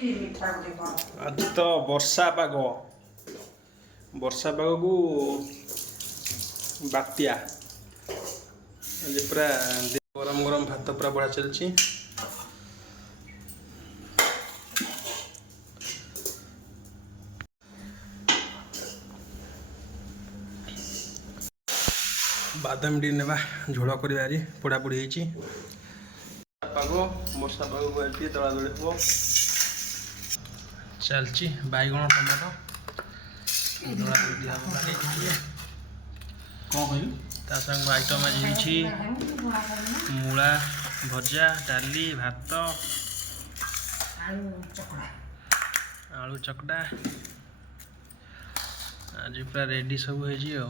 आज तो वर्षा पाग को बात्या आज पूरा गरम गरम भात पूरा बढ़िया चलची। बादाम टी नेबा झोल कर पोड़ापोड़ी पाग वर्षा पाग को दला दली हम चलची बैगण टमाटो दला दली कौन कह संग आइटम आज मूला भजा डाली भात आलू चकटा आज पूरा रेडी सब हो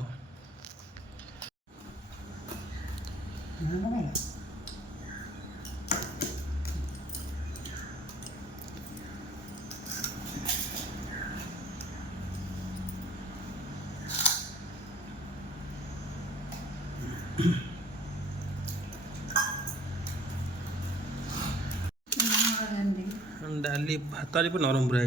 डाली भात नरम पूरा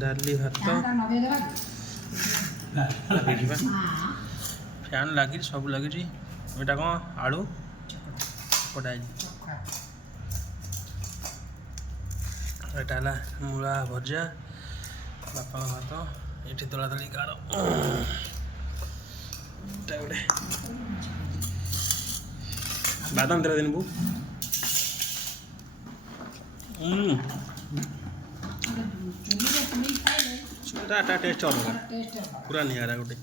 डाली भात फैन लगी सब लगी कौन आलू चकटा एटा मूला भजा बापा भात ये दला दली कार गोटे बादाम तेरा दिन बू टेस्ट अलग पूरा निरा गोटे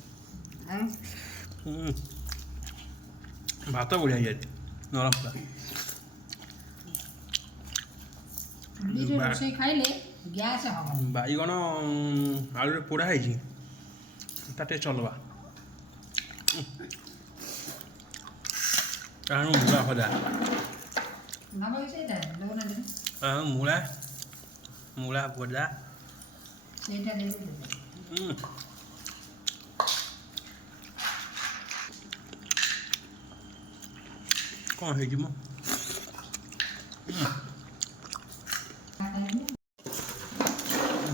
भात बढ़िया जाए नरम पूरा बैगण आलू पोड़ा है टेस्ट अलग मूला भजा मूला मूला भजा कौन है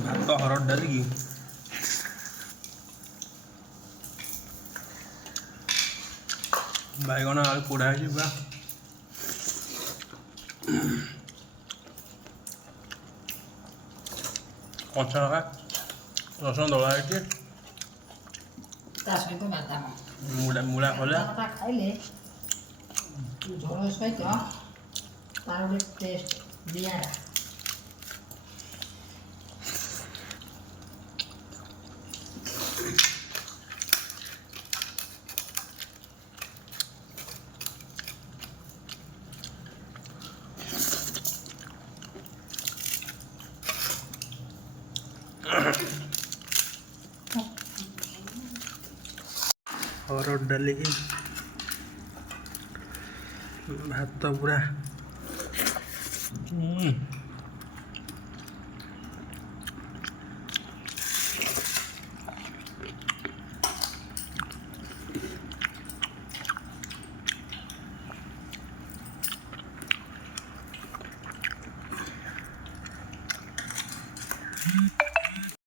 भात हरड़ डाल की बैगण आलू पोड़ा है पूरा कंचा लगा रसुण दला है मूला मूला भजा खाइले झोल सहित तार गोटे टेस्ट दिया हरड़ डाली की भात पूरा